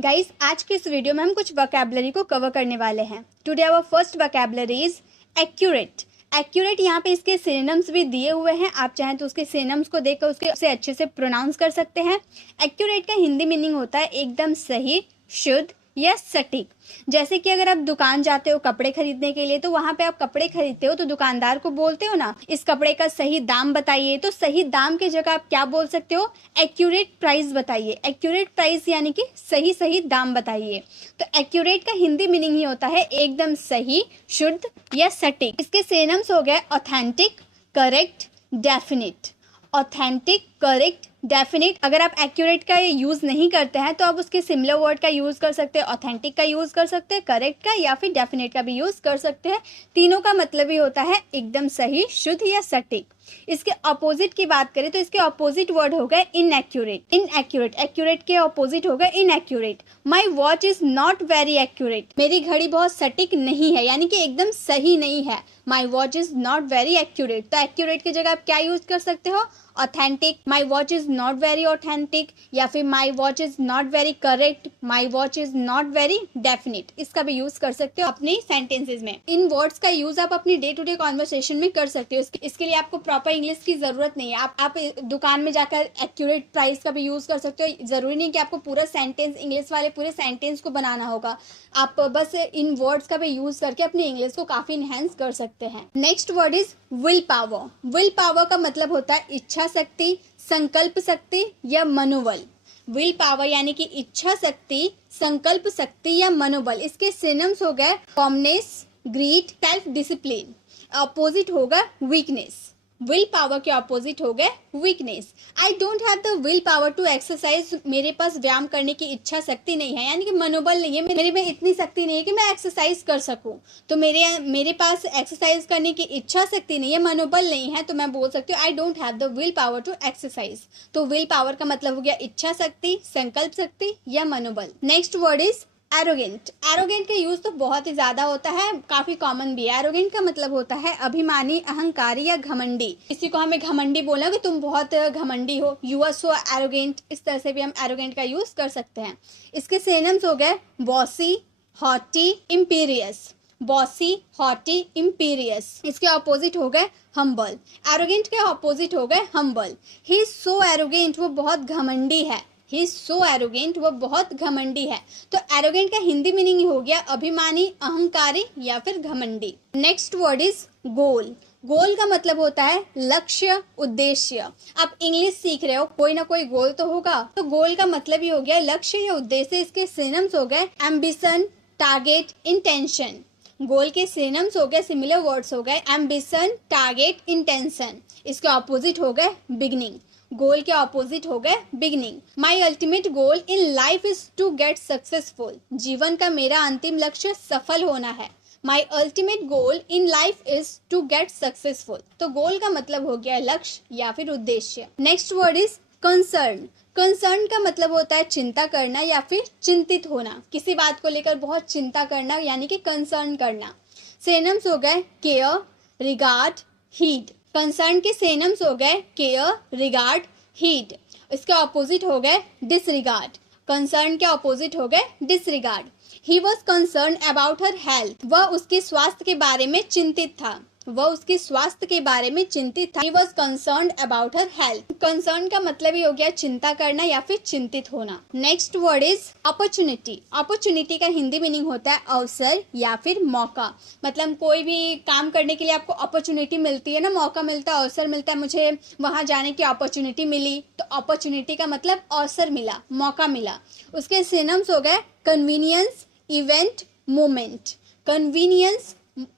Guys, आज के इस वीडियो में हम कुछ वोकैबुलरी को कवर करने वाले हैं। Today our first vocabulary is accurate. Accurate यहाँ पे इसके सिनोनिम्स भी दिए हुए हैं, आप चाहें तो उसके सिनोनिम्स को देखकर उसके अच्छे से प्रोनाउंस कर सकते हैं। एक्यूरेट का हिंदी मीनिंग होता है एकदम सही, शुद्ध या सटीक। जैसे कि अगर आप दुकान जाते हो कपड़े खरीदने के लिए, तो वहां पे आप कपड़े खरीदते हो तो दुकानदार को बोलते हो ना, इस कपड़े का सही दाम बताइए। तो सही दाम की जगह आप क्या बोल सकते हो? एक्यूरेट प्राइस बताइए। एक्यूरेट प्राइस यानी कि सही सही दाम बताइए। तो एक्यूरेट का हिंदी मीनिंग ही होता है एकदम सही, शुद्ध या सटीक। इसके सिनोनिम्स हो गए authentic, correct, definite. Authentic, correct, definite. अगर आप एक्यूरेट का यूज़ नहीं करते हैं तो आप उसके सिमिलर वर्ड का यूज़ कर सकते हैं, ऑथेंटिक का यूज़ कर सकते हैं, करेक्ट का या फिर डेफिनेट का भी यूज़ कर सकते हैं। तीनों का मतलब ही होता है एकदम सही, शुद्ध या सटीक। इसके अपोजिट की बात करें तो इसके अपोजिट वर्ड हो गए इनएक्यूरेट। इनएक्यूरेट, एक्यूरेट के अपोजिट हो गए inaccurate. My watch is not very accurate. मेरी घड़ी बहुत सटीक नहीं है, यानी कि एकदम सही नहीं है। My watch is not very accurate. तो एक्यूरेट की जगह आप क्या यूज कर सकते हो? Authentic, my watch is not very authentic, या फिर my watch is not very correct, my watch is not very definite. इसका भी यूज कर सकते हो अपनी सेंटेंसेज में। इन वर्ड्स का यूज आप अपनी डे टू डे कॉन्वर्सेशन में कर सकते हो। इसके लिए आपको प्रॉपर इंग्लिश की जरूरत नहीं है। आप दुकान में जाकर एक्यूरेट प्राइस का भी यूज कर सकते हो। जरूरी नहीं कि आपको पूरा सेंटेंस, इंग्लिश वाले पूरे सेंटेंस को बनाना होगा। आप बस इन वर्ड्स का भी यूज करके अपनी इंग्लिश को काफी इनहेंस कर सकते हैं। Next word is will power. Will power का मतलब होता है इच्छा शक्ति, संकल्प शक्ति या मनोबल। विल पावर यानी कि इच्छा शक्ति, संकल्प शक्ति या मनोबल। इसके सिनोनिम्स हो गए firmness, greed, self discipline. Opposite होगा वीकनेस। विल पावर के अपोजिट हो गए weakness. I don't have the will power to exercise. मेरे पास व्यायाम करने की इच्छा शक्ति नहीं है, यानी कि मनोबल नहीं है, मेरे में इतनी शक्ति नहीं है कि मैं एक्सरसाइज कर सकूं। तो मेरे पास एक्सरसाइज करने की इच्छा शक्ति नहीं है, मनोबल नहीं है, तो मैं बोल सकती हूँ I don't have the will power to exercise. तो विल पावर का मतलब हो गया इच्छा शक्ति, संकल्प शक्ति या मनोबल। Next word is arrogant. Arrogant का यूज तो बहुत ही ज्यादा होता है, काफी कॉमन भी है। एरोगेंट का मतलब होता है अभिमानी, अहंकारी या घमंडी। किसी को हमें घमंडी बोला कि तुम बहुत घमंडी हो, यू आर सो एरोगेंट। इस तरह से भी हम एरोगेंट का यूज कर सकते हैं। इसके सिनोनिम्स हो गए bossy, haughty, imperious. Bossy, haughty, imperious. इसके ऑपोजिट हो गए हम्बल। एरोगेंट के ऑपोजिट हो गए humble. He is so arrogant, वो बहुत घमंडी है। ही इज सो एरोगेंट, वो बहुत घमंडी है। तो एरोगेंट का हिंदी मीनिंग हो गया अभिमानी, अहंकारी या फिर घमंडी। नेक्स्ट वर्ड इज गोल। गोल का मतलब होता है लक्ष्य, उद्देश्य। आप इंग्लिश सीख रहे हो, कोई ना कोई गोल तो होगा, तो गोल का मतलब ही हो गया लक्ष्य या उद्देश्य। इसके सिनोनिम्स हो गए एम्बिशन, टारगेट, इंटेंशन। गोल के सिनोनिम्स हो गए, सिमिलर वर्ड्स हो गए एम्बिशन, टारगेट, इंटेंशन। इसके ऑपोजिट हो गए बिगिनिंग। गोल के ऑपोजिट हो गए beginning. My ultimate goal in life is to get successful. जीवन का मेरा अंतिम लक्ष्य सफल होना है। My ultimate goal in life is to get successful. तो गोल का मतलब हो गया लक्ष्य या फिर उद्देश्य। Next word is concern. Concern का मतलब होता है चिंता करना या फिर चिंतित होना। किसी बात को लेकर बहुत चिंता करना यानी कि कंसर्न करना। सिनोनिम्स हो गए केयर, रिगार्ड, हीड। कंसर्न के सिनोनिम्स हो गए केयर, रिगार्ड, हीड। इसके ऑपोजिट हो गए डिसरिगार्ड। कंसर्न के ऑपोजिट हो गए disregard. He was concern about her health. वह उसके स्वास्थ्य के बारे में चिंतित था। वह उसके स्वास्थ्य के बारे में चिंतित था। He was concerned about her health। Concern का मतलब ही हो गया चिंता करना या फिर चिंतित होना। Next word is opportunity. Opportunity का हिंदी मीनिंग होता है अवसर या फिर मौका। मतलब कोई भी काम करने के लिए आपको अपॉर्चुनिटी मिलती है ना, मौका मिलता है, अवसर मिलता है। मुझे वहां जाने की अपॉर्चुनिटी मिली, तो अपॉर्चुनिटी का मतलब अवसर मिला, मौका मिला। उसके सिनोनिम्स हो गए convenience, event, moment. Convenience,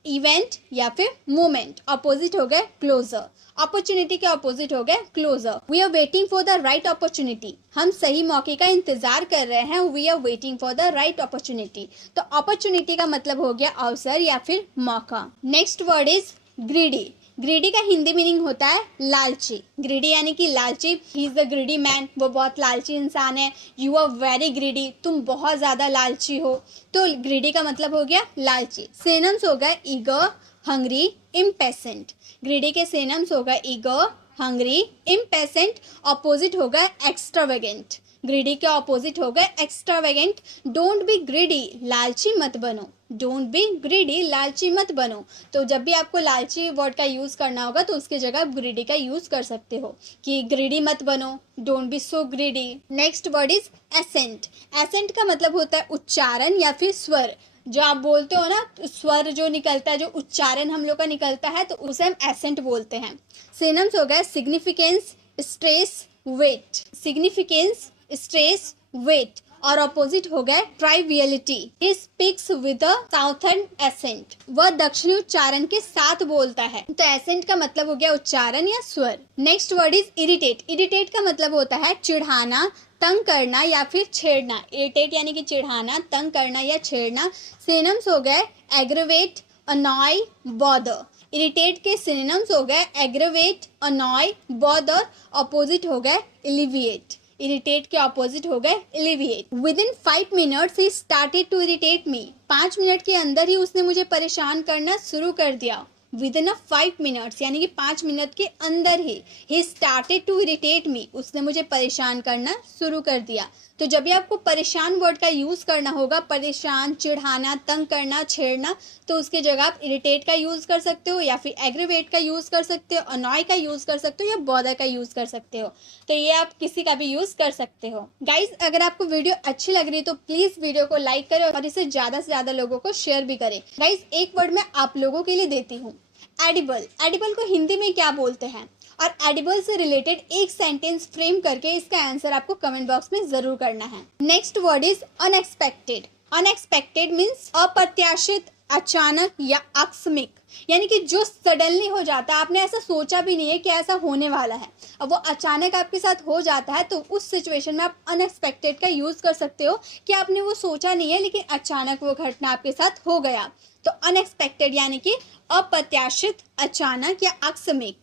event या फिर मोमेंट। अपोजिट हो गए क्लोजर। अपॉर्चुनिटी के अपोजिट हो गए closure. We are waiting for the right opportunity. हम सही मौके का इंतजार कर रहे हैं। We are waiting for the right opportunity. तो अपॉर्चुनिटी का मतलब हो गया अवसर या फिर मौका। Next word is greedy. Greedy का हिंदी मीनिंग होता है लालची। ग्रीडी यानी कि लालची। He is the greedy man, वो बहुत लालची इंसान है। यू आर वेरी ग्रीडी, तुम बहुत ज्यादा लालची हो। तो ग्रीडी का मतलब हो गया लालची। सिनोनिम्स हो गए ईगर, हंग्री, इम्पेशेंट। ग्रीडी के सिनोनिम्स हो गए ईगर, हंग्री, इम्पेशेंट। ऑपोजिट हो गए एक्स्ट्रावेगेंट। ग्रीडी के ऑपोजिट हो गए एक्स्ट्रावेगेंट। डोंट बी ग्रीडी, लालची मत बनो। डोंट बी ग्रीडी, लालची मत बनो। तो जब भी आपको लालची वर्ड का यूज करना होगा तो उसकी जगह आप ग्रीडी का यूज कर सकते हो कि ग्रीडी मत बनो, don't be so greedy. Next word is ascent. Ascent का मतलब होता है उच्चारण या फिर स्वर। जो आप बोलते हो ना, स्वर जो निकलता है, जो उच्चारण हम लोग का निकलता है, तो उसे हम एसेंट बोलते हैं। सिनोनिम्स हो गए significance, stress, weight. Significance, stress, weight. और अपोजिट हो गए triviality. He speaks with a southern accent. वह दक्षिणी उच्चारण के साथ बोलता है। तो एसेंट का मतलब हो गया उच्चारण या स्वर। Next word is irritate. Irritate का मतलब होता है चिढ़ाना, तंग करना या फिर छेड़ना। इरिटेट यानी कि चिढ़ाना, तंग करना या छेड़ना। सिनोनिम्स हो गए एग्रवेट, अनॉय, बॉदर। इरिटेट के सिनोनिम्स हो गए एग्रवेट, अनॉय, बॉदर। अपोजिट हो गए इलिविएट। इरिटेट के ऑपोजिट हो गए alleviate. Within 5 minutes he started to irritate me. 5 minute के अंदर ही उसने मुझे परेशान करना शुरू कर दिया। विद इन 5 मिनट्स यानी कि 5 मिनट के अंदर ही स्टार्टेड टू इरिटेट मी, उसने मुझे परेशान करना शुरू कर दिया। तो जब भी आपको परेशान वर्ड का यूज करना होगा, परेशान, चिढ़ाना, तंग करना, छेड़ना, तो उसके जगह आप इरिटेट का यूज कर सकते हो या फिर एग्रीवेट का यूज कर सकते हो, अनॉय का यूज कर सकते हो या बॉदर का यूज कर सकते हो। तो ये आप किसी का भी यूज कर सकते हो। गाइज, अगर आपको वीडियो अच्छी लग रही है तो प्लीज वीडियो को लाइक करें और इसे ज्यादा से ज्यादा लोगों को शेयर भी करें। गाइज, एक वर्ड मैं आप लोगों के लिए देती हूँ, एडिबल। एडिबल को हिंदी में क्या बोलते हैं? और एडिबल से रिलेटेड एक सेंटेंस फ्रेम करके इसका आंसर आपको कमेंट बॉक्स में जरूर करना है। Next word is unexpected. Unexpected means अप्रत्याशित, अचानक या आकस्मिक, यानी कि जो सडनली हो जाता है, आपने ऐसा सोचा भी नहीं है कि ऐसा होने वाला है, अब वो अचानक आपके साथ हो जाता है, तो उस सिचुएशन में आप अनएक्सपेक्टेड का यूज कर सकते हो कि आपने वो सोचा नहीं है लेकिन अचानक वो घटना आपके साथ हो गया। तो अनएक्सपेक्टेड यानी कि अप्रत्याशित, अचानक या आकस्मिक।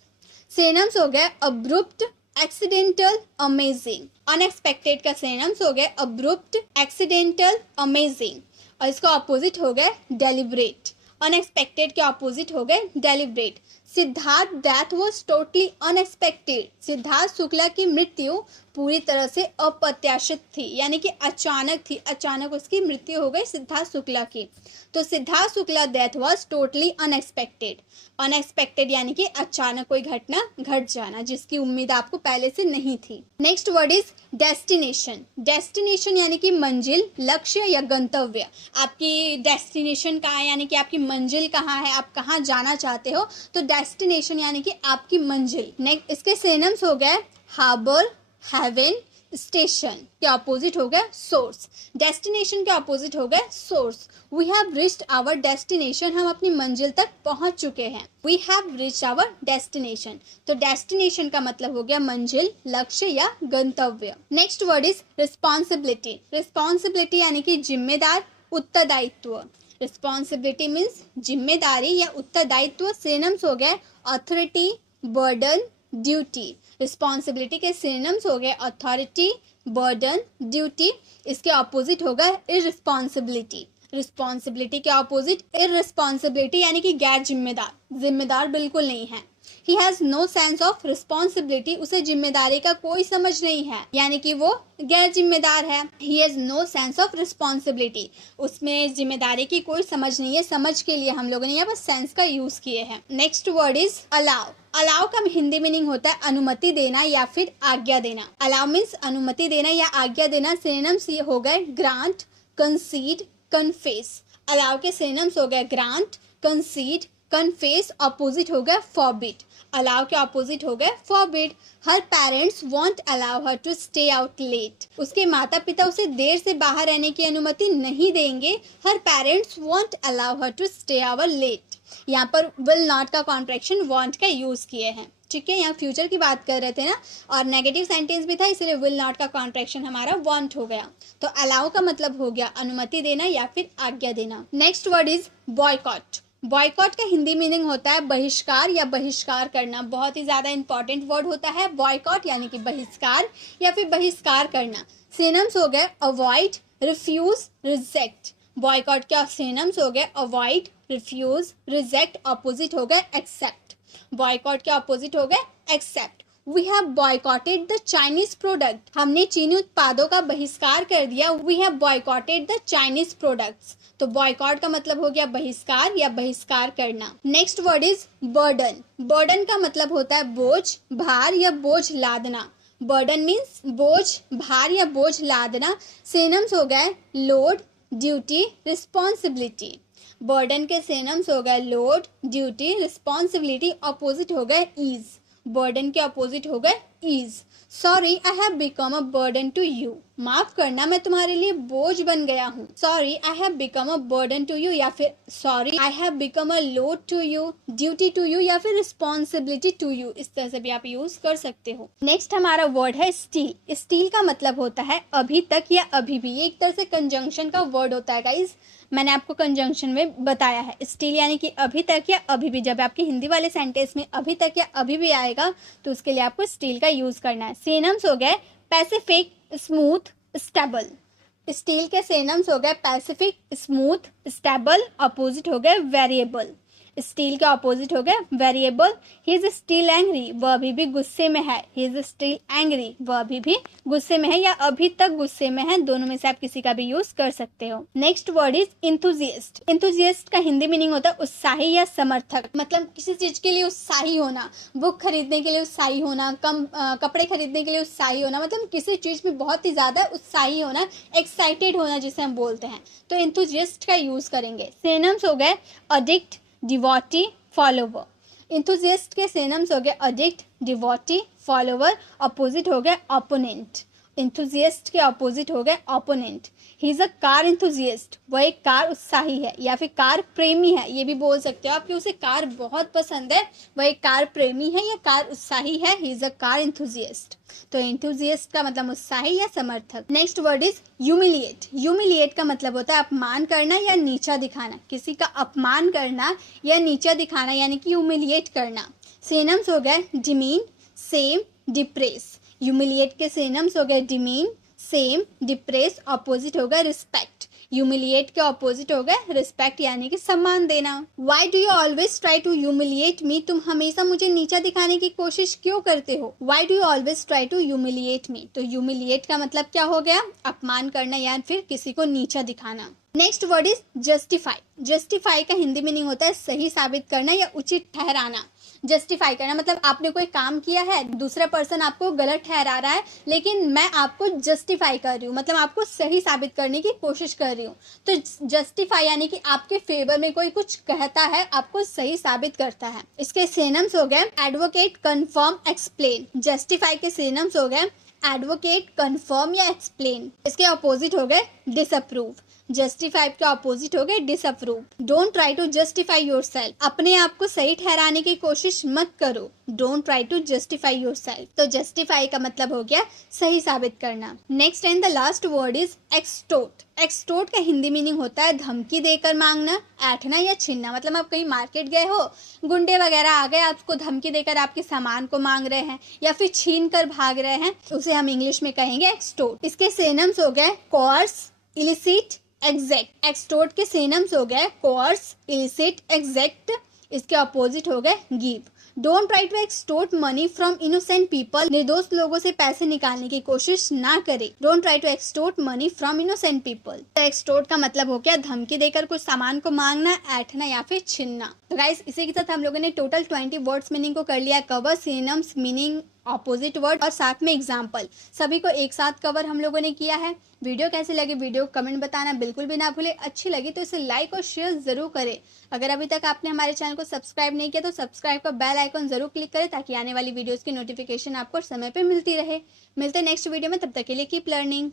सिनोनिम्स हो गए अब्रुप्ट, एक्सीडेंटल, अमेजिंग। अनएक्सपेक्टेड का सिनोनिम्स हो गए अब्रुप्ट, एक्सीडेंटल, अमेजिंग। और इसका ऑपोजिट हो गए डेलिब्रेट। अनएक्सपेक्टेड के ऑपोजिट हो गए deliberate. Siddharth death was totally unexpected. Siddharth Shukla की मृत्यु पूरी तरह से अप्रत्याशित थी, यानी कि अचानक थी, अचानक उसकी मृत्यु हो गई सिद्धार्थ शुक्ला की। तो Siddharth Shukla death was totally unexpected. Unexpected यानी कि अचानक कोई घटना घट जाना जिसकी उम्मीद आपको पहले से नहीं थी। Next word is destination. Destination यानी कि मंजिल, लक्ष्य या गंतव्य। आपकी डेस्टिनेशन कहाँ है, यानी कि आपकी मंजिल कहाँ है, आप कहाँ जाना चाहते हो, तो डेस्टिनेशन यानी कि आपकी मंजिल। नेक्स्ट इसके सिनोनिम्स हो गए हार्बर, हेवन, स्टेशन। के ऑपोजिट हो गए सोर्स। डेस्टिनेशन के ऑपोजिट हो गए source. We have reached our destination. हम अपनी मंजिल तक पहुंच चुके हैं। We have reached our destination. तो डेस्टिनेशन का मतलब हो गया मंजिल, लक्ष्य या गंतव्य। Next word is responsibility. Responsibility यानी कि जिम्मेदार, उत्तरदायित्व। रिस्पॉन्सिबिलिटी मीन्स जिम्मेदारी या उत्तरदायित्व। सिनोनिम्स हो गए अथॉरिटी, बर्डन, ड्यूटी। रिस्पॉन्सिबिलिटी के सिनोनिम्स हो गए अथॉरिटी, बर्डन, ड्यूटी। इसके ऑपोजिट हो गए इररिस्पॉन्सिबिलिटी। रिस्पॉन्सिबिलिटी के ऑपोजिट इररिस्पॉन्सिबिलिटी यानी कि गैर जिम्मेदार, जिम्मेदार बिल्कुल नहीं है। He has no sense of responsibility. उसे जिम्मेदारी का कोई समझ नहीं है, यानी कि वो गैर जिम्मेदार है। He has no sense of responsibility. उसमें जिम्मेदारी की कोई समझ नहीं है। समझ के लिए हम लोगों ने यहाँ पर सेंस का यूज किए हैं। Next word is allow. Allow का हिंदी मीनिंग होता है अनुमति देना या फिर आज्ञा देना। अलाउ मीन्स अनुमति देना या आज्ञा देना। सिनोनिम्स ये हो गए ग्रांट, कंसीड, कन्फेस। अलाउ के सिनोनिम्स हो गए ग्रांट, कंसीड, कन्फेस। ऑपोजिट हो गया फॉरबिड। अलाउ के ऑपोजिट हो गए forbid. Her parents won't allow her to stay out late. उसके माता पिता उसे देर से बाहर रहने की अनुमति नहीं देंगे। Her parents won't allow her to stay out late. यहाँ पर विल नॉट का कॉन्ट्रैक्शन वॉन्ट का यूज किए हैं, ठीक है। यहाँ फ्यूचर की बात कर रहे थे ना, और नेगेटिव सेंटेंस भी था, इसलिए विल नॉट का कॉन्ट्रैक्शन हमारा वॉन्ट हो गया। तो अलाउ का मतलब हो गया अनुमति देना या फिर आज्ञा देना। Next word is boycott. Boycott का हिंदी मीनिंग होता है बहिष्कार या बहिष्कार करना। बहुत ही ज्यादा इंपॉर्टेंट वर्ड होता है बॉयकॉट यानी कि बहिष्कार या फिर बहिष्कार करना। सिनोनिम्स हो गए अवॉइड, रिफ्यूज, रिजेक्ट। बॉयकॉट के सिनोनिम्स हो गए अवॉइड, रिफ्यूज, रिजेक्ट। ऑपोजिट हो गए एक्सेप्ट। बॉयकॉट के ऑपोजिट हो गए accept. We have boycotted the Chinese product, हमने चीनी उत्पादों का बहिष्कार कर दिया। We have boycotted the Chinese products, तो बॉयकॉट का मतलब हो गया बहिष्कार या बहिष्कार करना। Next word is burden. Burden का मतलब होता है बोझ, भार या बोझ लादना। बर्डन मीन्स बोझ, भार या बोझ लादना। सिनोनिम्स हो गए लोड, ड्यूटी, रिस्पॉन्सिबिलिटी। बर्डन के सिनोनिम्स हो गए लोड, ड्यूटी, रिस्पॉन्सिबिलिटी। ऑपोजिट हो गए ईज, बर्डन के ऑपोजिट हो गए ease. Sorry I have become a burden to you, माफ करना मैं तुम्हारे लिए बोझ बन गया हूँ। Sorry I have become a burden to you, या फिर sorry I have become a load to you, duty to you, या फिर रिस्पॉन्सिबिलिटी टू यू। इस तरह से भी आप यूज कर सकते हो। नेक्स्ट हमारा वर्ड है स्टिल। स्टिल का मतलब होता है अभी तक या अभी भी। ये एक तरह से कंजंक्शन का वर्ड होता है गाइज, मैंने आपको कंजंक्शन में बताया है। स्टिल यानी कि अभी तक या अभी भी। जब आपके हिंदी वाले सेंटेंस में अभी तक या अभी भी आएगा तो उसके लिए आपको स्टिल का यूज करना है। सिनोनिम्स हो गए पैसिफिक, स्मूथ, स्टेबल। स्टील के सिनोनिम्स हो गए पैसिफिक, स्मूथ, स्टेबल। अपोजिट हो गए वेरिएबल। स्टील के अपोजिट हो गए variable. He is still angry, वह अभी भी गुस्से में है। ही इज स्टिल एंग्री, वह अभी भी गुस्से में है या अभी तक गुस्से में है। दोनों में से आप किसी का भी यूज कर सकते हो। Next word is enthusiast. Enthusiast का हिंदी मीनिंग होता है उत्साही या समर्थक। मतलब किसी चीज के लिए उत्साही होना, बुक खरीदने के लिए उत्साही होना, कपड़े खरीदने के लिए उत्साही होना, मतलब किसी चीज में बहुत ही ज्यादा उत्साही होना, एक्साइटेड होना जिसे हम बोलते हैं, तो इंथुजियस्ट का यूज करेंगे। सिनोनिम्स हो गए अडिक्ट, डिवोटी, फॉलोवर। इंथुजियस्ट के सिनोनिम्स हो गए अडिक्ट, डिवोटी, फॉलोवर। अपोजिट हो गए ओपोनेंट। इंथुजियस्ट के अपोजिट हो गए opponent. He is a car enthusiast, वह एक कार उत्साही है या फिर कार प्रेमी है। ये भी बोल सकते हो आप कि उसे कार बहुत पसंद है, वह एक कार प्रेमी है या कार उत्साही है। He is a car enthusiast. तो इंथुजियस्ट का मतलब उत्साही या समर्थक। Next word is humiliate. Humiliate का मतलब होता है अपमान करना या नीचा दिखाना। किसी का अपमान करना या नीचा दिखाना यानी कि ह्यूमिलिएट करना। सिनोनिम्स हो गए डिमीन, सेम, डिप्रेस। ह्यूमिलिएट के सिनोनिम्स हो गए डिमीन, सेम, डिप्रेस। ऑपोजिट हो गए रिस्पेक्ट। ह्यूमिलिएट के ऑपोजिट हो गए रिस्पेक्ट यानी कि सम्मान देना। Why do you always try to humiliate me, तुम हमेशा मुझे नीचा दिखाने की कोशिश क्यों करते हो। Why do you always try to humiliate me, तो ह्यूमिलिएट का मतलब क्या हो गया, अपमान करना या फिर किसी को नीचा दिखाना। Next word is justify. Justify का हिंदी मीनिंग होता है सही साबित करना या उचित ठहराना। जस्टिफाई करना मतलब आपने कोई काम किया है, दूसरा पर्सन आपको गलत ठहरा रहा है, लेकिन मैं आपको जस्टिफाई कर रही हूँ, मतलब आपको सही साबित करने की कोशिश कर रही हूँ। तो जस्टिफाई यानी कि आपके फेवर में कोई कुछ कहता है, आपको सही साबित करता है। इसके सिनोनिम्स हो गए एडवोकेट, कन्फर्म, एक्सप्लेन। जस्टिफाई के सिनोनिम्स हो गए एडवोकेट, कन्फर्म या एक्सप्लेन। इसके अपोजिट हो गए डिसअप्रूव। जस्टिफाई के अपोजिट हो गए disapprove. Don't try to justify yourself, अपने आप को सही ठहराने की कोशिश मत करो। Don't try to justify yourself, तो जस्टिफाई का मतलब हो गया सही साबित करना। Next and the last word is extort. Extort का हिंदी मीनिंग होता है धमकी देकर मांगना, ऐंठना या छीनना। मतलब आप कहीं मार्केट गए हो, गुंडे वगैरह आ गए, आपको धमकी देकर आपके सामान को मांग रहे हैं या फिर छीन कर भाग रहे हैं, उसे हम इंग्लिश में कहेंगे एक्सटोर्ट। इसके सिनोनिम्स हो गए कोर्स, इलिसिट, एग्जैक्ट। एक्सटोर्ट के सिनोनिम्स हो गए कोर्स, इलिसिट, एग्जैक्ट। इसके अपोजिट हो गए give. Don't try to extort money from innocent people, निर्दोष लोगों से पैसे निकालने की कोशिश ना करे। Don't try to extort money from innocent people. तो एक्सटोर्ट का मतलब हो गया धमकी देकर कुछ सामान को मांगना, ऐंठना या फिर छीनना। तो गाइस इसी के साथ हम लोगों ने टोटल 20 वर्ड्स मीनिंग को कर लिया cover. Synonyms, meaning, opposite word और साथ में एग्जाम्पल, सभी को एक साथ कवर हम लोगों ने किया है। वीडियो कैसे लगे वीडियो कमेंट बताना बिल्कुल भी ना भूले। अच्छी लगी तो इसे लाइक और शेयर जरूर करें। अगर अभी तक आपने हमारे चैनल को सब्सक्राइब नहीं किया तो सब्सक्राइब का बेल आइकन जरूर क्लिक करें ताकि आने वाली वीडियोस की नोटिफिकेशन आपको समय पे मिलती रहे। मिलते हैं नेक्स्ट वीडियो में, तब तक के लिए कीप लर्निंग।